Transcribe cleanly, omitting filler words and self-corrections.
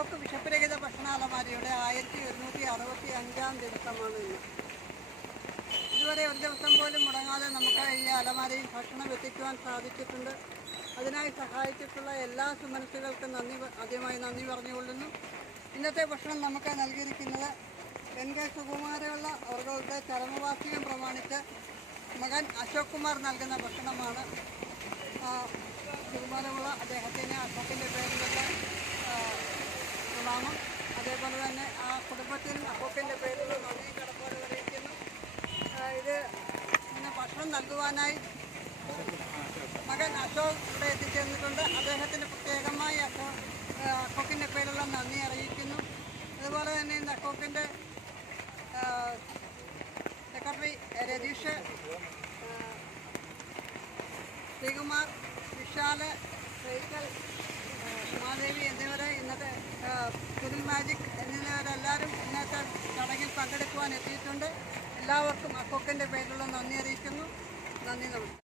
അക്കോക്ക് വിശപ്പുരഹിത ഭക്ഷണ അലമാരിയുടെ 1165-ാം ദിവസമാണ് ഇന്ന്. ഇതുവരെ ഒരു ദിവസം പോലും മുടങ്ങാതെ നമുക്ക് ഈ അലമാരയിൽ ഭക്ഷണം എത്തിക്കുവാൻ സാധിച്ചിട്ടുണ്ട്. അതിനായി സഹായിച്ചിട്ടുള്ള എല്ലാ സുമനസ്സുകൾക്കും ആദ്യമായി നന്ദി പറഞ്ഞുകൊള്ളുന്നു. ഇന്നത്തെ ഭക്ഷണം നമുക്ക് നൽകിയിരിക്കുന്നത് NK സുകുമാരപിള്ള അവരുടെ ചരമവാർഷികം പ്രമാണിച്ച് മകൻ അശോക് കുമാർ നൽകുന്ന ഭക്ഷണമാണ്. സുകുമാരപിള്ള അദ്ദേഹത്തിന് അക്കോക്കിൻ്റെ പേരിലുള്ള നാമം, അതേപോലെ തന്നെ ആ കുടുംബത്തിനും അക്കോക്കിൻ്റെ പേരിലുള്ള നന്ദി കടപ്പാട് അറിയിക്കുന്നു. ഇത് ഇന്ന് ഭക്ഷണം നൽകുവാനായി മകൻ അശോക് ഇവിടെ എത്തിച്ചേർന്നിട്ടുണ്ട്. അദ്ദേഹത്തിന് പ്രത്യേകമായി അക്കോക്കിൻ്റെ പേരിലുള്ള നന്ദി അറിയിക്കുന്നു. അതുപോലെ തന്നെ ഇന്ന് അക്കോക്കിൻ്റെ സെക്രട്ടറി രതീഷ്, ശ്രീകുമാർ, വിശാൽ, റേച്ചൽ, ഉമാദേവി എന്നിവരെ ഇന്നത്തെ സുനിൽ മാജിക് എന്നിവരെല്ലാവരും ഇന്നത്തെ ചടങ്ങിൽ പങ്കെടുക്കുവാൻ എത്തിയിട്ടുണ്ട്. എല്ലാവർക്കും അക്കോക്കിൻ്റെ പേരിലുള്ള നന്ദി അറിയിക്കുന്നു. നന്ദി, നമസ്കാരം.